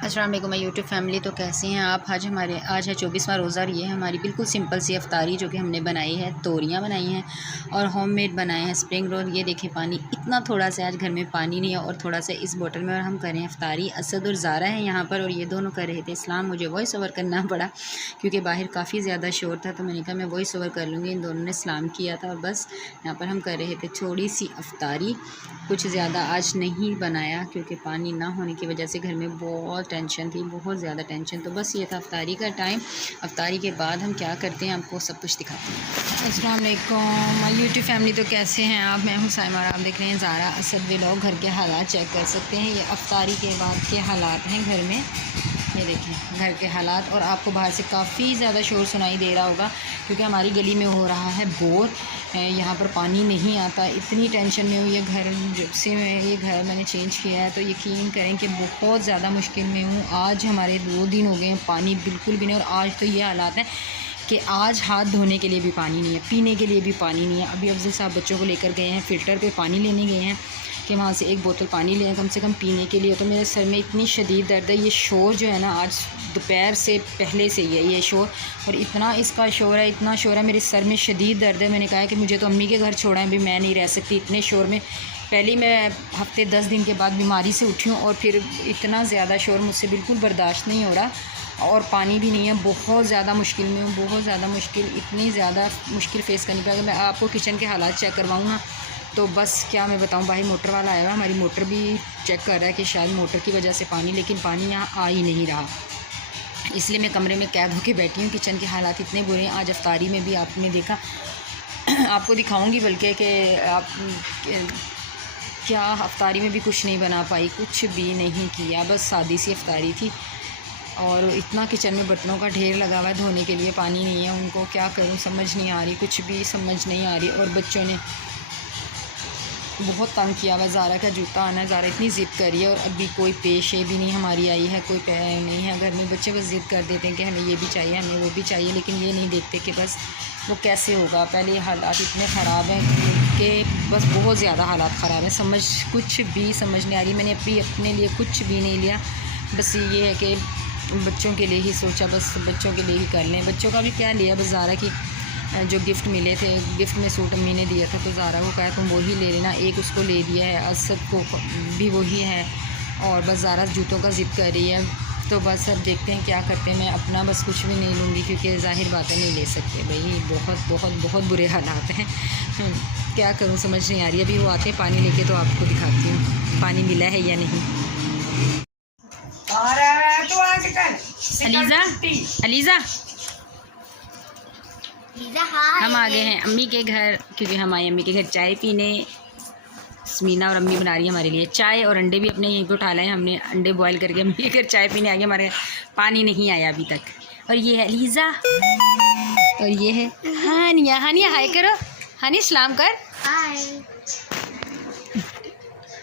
अस्सलाम वालेकुम YouTube family. तो कैसे हैं आप? आज है 24वां रोज़ा और ये है हमारी बिल्कुल सिंपल सी अफ्तारी जो कि हमने बनाई है। तोरियां बनाई हैं और होममेड बनाए हैं स्प्रिंग रोल। ये देखिए पानी इतना थोड़ा सा, आज घर में पानी नहीं है और थोड़ा सा इस बोतल में, और हम करें अफ्तारी। असद और ज़ारा हैं यहाँ पर और ये दोनों कर रहे थे इस्लाम। मुझे वॉइस ओवर करना पड़ा क्योंकि बाहर काफ़ी ज़्यादा शोर था, तो मैंने कहा मैं वॉइस ओवर कर लूँगी। इन दोनों ने इस्लाम किया था और बस यहाँ पर हम कर रहे थे थोड़ी सी अफ्तारी। कुछ ज़्यादा आज नहीं बनाया क्योंकि पानी ना होने की वजह से घर में बहुत टेंशन थी, बहुत ज़्यादा टेंशन। तो बस ये था अफ्तारी का टाइम। अफ्तारी के बाद हम क्या करते हैं आपको सब कुछ दिखाते हैं। अस्सलाम वालेकुम यूट्यूब फैमिली। तो कैसे हैं आप? मैं हूँ साइमा और आप देख रहे हैं ज़ारा असद व्लॉग। घर के हालात चेक कर सकते हैं। ये अफ्तारी के बाद के हालात हैं घर में। ये देखें घर के हालात। और आपको बाहर से काफ़ी ज़्यादा शोर सुनाई दे रहा होगा क्योंकि हमारी गली में हो रहा है बोर। यहाँ पर पानी नहीं आता। इतनी टेंशन में हुई है घर, जब से मैं ये घर मैंने चेंज किया है तो यकीन करें कि बहुत ज़्यादा मुश्किल में हूँ। आज हमारे 2 दिन हो गए हैं पानी बिल्कुल भी नहीं। और आज तो ये हालात हैं कि आज हाथ धोने के लिए भी पानी नहीं है, पीने के लिए भी पानी नहीं है। अभी अफजल साहब बच्चों को लेकर गए हैं, फ़िल्टर पे पानी लेने गए हैं कि वहाँ से 1 बोतल पानी लें कम से कम पीने के लिए। तो मेरे सर में इतनी शदीद दर्द है। ये शोर जो है ना, आज दोपहर से पहले से ही है ये शोर, और इतना इसका शोर है, इतना शोर है, मेरे सर में शदीद दर्द है। मैंने कहा कि मुझे तो अम्मी के घर छोड़ा है, अभी मैं नहीं रह सकती इतने शोर में। पहले मैं हफ्ते 10 दिन के बाद बीमारी से उठी हूँ और फिर इतना ज़्यादा शोर मुझसे बिल्कुल बर्दाश्त नहीं हो रहा। और पानी भी नहीं है, बहुत ज़्यादा मुश्किल में हूँ, बहुत ज़्यादा मुश्किल। इतनी ज़्यादा मुश्किल फ़ेस करनी पड़ेगी। मैं आपको किचन के हालात चेक करवाऊँ ना, तो बस क्या मैं बताऊँ। भाई मोटर वाला आया हुआ, हमारी मोटर भी चेक कर रहा है कि शायद मोटर की वजह से पानी, लेकिन पानी यहाँ आ ही नहीं रहा। इसलिए मैं कमरे में कैद होकर बैठी हूँ। किचन के हालात इतने बुरे हैं। आज अफ्तारी में भी आपने देखा, आपको दिखाऊँगी बल्कि कि आप क्या अफ्तारी में भी कुछ नहीं बना पाई, कुछ भी नहीं किया, बस सादी सी अफ्तारी थी। और इतना किचन में बर्तनों का ढेर लगा हुआ है, धोने के लिए पानी नहीं है। उनको क्या करूं समझ नहीं आ रही, कुछ भी समझ नहीं आ रही। और बच्चों ने बहुत तंग किया हुआ। ज़ारा का जूता आना है, ज़ारा इतनी ज़िद कर रही है और अभी कोई पेश भी नहीं हमारी आई है, कोई नहीं है घर में। बच्चे बस ज़िद कर देते हैं कि हमें ये भी चाहिए, हमें वो भी चाहिए, लेकिन ये नहीं देखते कि बस वो कैसे होगा। पहले हालात इतने ख़राब हैं कि बस बहुत ज़्यादा हालात ख़राब हैं। कुछ भी समझ नहीं आ रही। मैंने अभी अपने लिए कुछ भी नहीं लिया, बस ये है कि बच्चों के लिए ही सोचा, बस बच्चों के लिए ही कर लें। बच्चों का भी क्या लिया, बस ज़ारा की जो गिफ्ट मिले थे, गिफ्ट में सूट अम्मी ने दिया था, तो ज़ारा को कहा तुम वही ले लेना। एक उसको ले दिया है, असद को भी वही है। और बस ज़ारा जूतों का ज़िद कर रही है। तो बस अब देखते हैं क्या करते हैं। मैं अपना बस कुछ भी नहीं लूँगी क्योंकि ज़ाहिर बातें नहीं ले सकते भाई। बहुत बहुत बहुत बुरे हालात हैं। क्या करूँ समझ नहीं आ रही। अभी वो आते हैं पानी लेके तो आपको दिखाती हूँ पानी मिला है या नहीं। अलीज़ा, अलीज़ा, हम आ गए हैं अम्मी के घर क्योंकि हम आए अम्मी के घर चाय पीने। स्मीना और अम्मी बना रही है हमारे लिए चाय, और अंडे भी अपने यहीं पे उठा लाए हमने। अंडे बॉयल करके अम्मी के घर चाय पीने आ गए। हमारे पानी नहीं आया अभी तक। और ये है अलीज़ा और ये है हानिया। हानिया हाय करो, हानिया सलाम कर।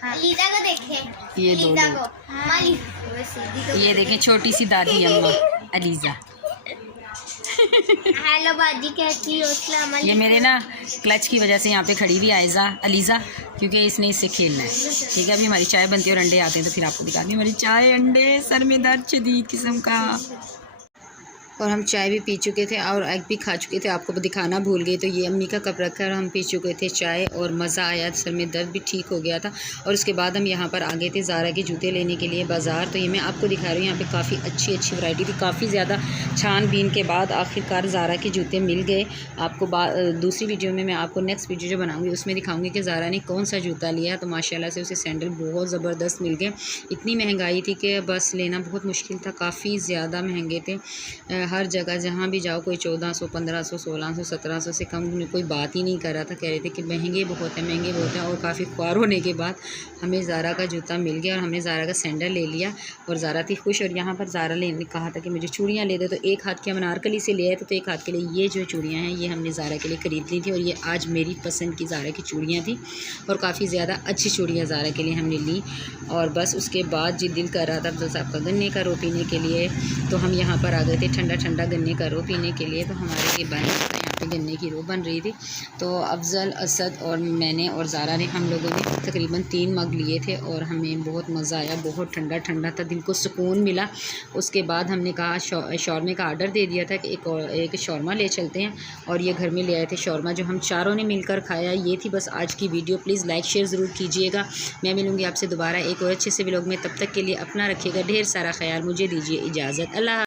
अलीज़ा को देखें, ये दो लोग, ये देखें छोटी सी दादी अम्मा अलीज़ा। हेलो बाजी, कैसी हो? ये मेरे ना क्लच की वजह से यहाँ पे खड़ी हुई आयज़ा अलीज़ा, क्योंकि इसने इससे खेलना है। ठीक है, अभी हमारी चाय बनती है और अंडे आते हैं तो फिर आपको दिखाती हूँ हमारी चाय। अंडे, सर में दर्द शदीद किस्म का। और हम चाय भी पी चुके थे और एग भी खा चुके थे, आपको दिखाना भूल गए। तो ये अम्मी का कप रखा और हम पी चुके थे चाय और मज़ा आया, सर में दर्द भी ठीक हो गया था। और उसके बाद हम यहाँ पर आ गए थे ज़ारा के जूते लेने के लिए बाज़ार। तो ये मैं आपको दिखा रही हूँ, यहाँ पे काफ़ी अच्छी अच्छी वैरायटी थी। काफ़ी ज़्यादा छानबीन के बाद आखिरकार ज़ारा के जूते मिल गए। आपको दूसरी वीडियो में मैं आपको नेक्स्ट वीडियो जो बनाऊँगी उसमें दिखाऊँगी कि ज़ारा ने कौन सा जूता लिया। तो माशाल्लाह से उसे सैंडल बहुत ज़बरदस्त मिल गए। इतनी महंगाई थी कि बस लेना बहुत मुश्किल था, काफ़ी ज़्यादा महंगे थे। हर जगह जहाँ भी जाओ कोई 1400, 1500, 1600, 1700 से कम कोई बात ही नहीं कर रहा था। कह रहे थे कि महंगे बहुत हैं, महंगे बहुत हैं। और काफ़ी ख्वार होने के बाद हमें ज़ारा का जूता मिल गया और हमने ज़ारा का सैंडल ले लिया और ज़ारा थी खुश। और यहाँ पर ज़ारा ने कहा था कि मुझे चूड़ियाँ ले दे, तो एक हाथ के हम अनारकली से ले आए थे, तो एक हाथ के लिए ये जो चूड़ियाँ हैं ये हमने ज़ारा के लिए ख़रीद ली थी। और ये आज मेरी पसंद की ज़ारा की चूड़ियाँ थी और काफ़ी ज़्यादा अच्छी चूड़ियाँ ज़ारा के लिए हमने ली। और बस उसके बाद जी दिल कर रहा था अफजल साहब का गन्ने का रो पीने के लिए, तो हम यहाँ पर आ गए थे। ठंडा ठंडा गन्ने का रो पीने के लिए। तो हमारे ये बन रहा था, यहाँ पे गन्ने की रो बन रही थी। तो अफजल, असद और मैंने और ज़ारा ने, हम लोगों ने तकरीबन 3 मग लिए थे और हमें बहुत मज़ा आया। बहुत ठंडा ठंडा था, दिल को सुकून मिला। उसके बाद हमने कहा शौरमे का आर्डर दे दिया था कि एक शौरमा ले चलते हैं, और ये घर में ले आए थे शौरमा, जो हम चारों ने मिलकर खाया। ये थी बस आज की वीडियो। प्लीज़ लाइक शेयर ज़रूर कीजिएगा। मैं मिलूँगी आपसे दोबारा एक और अच्छे से व्लॉग में। तब तक के लिए अपना रखिएगा ढेर सारा ख्याल। मुझे दीजिए इजाज़त। अल्लाह।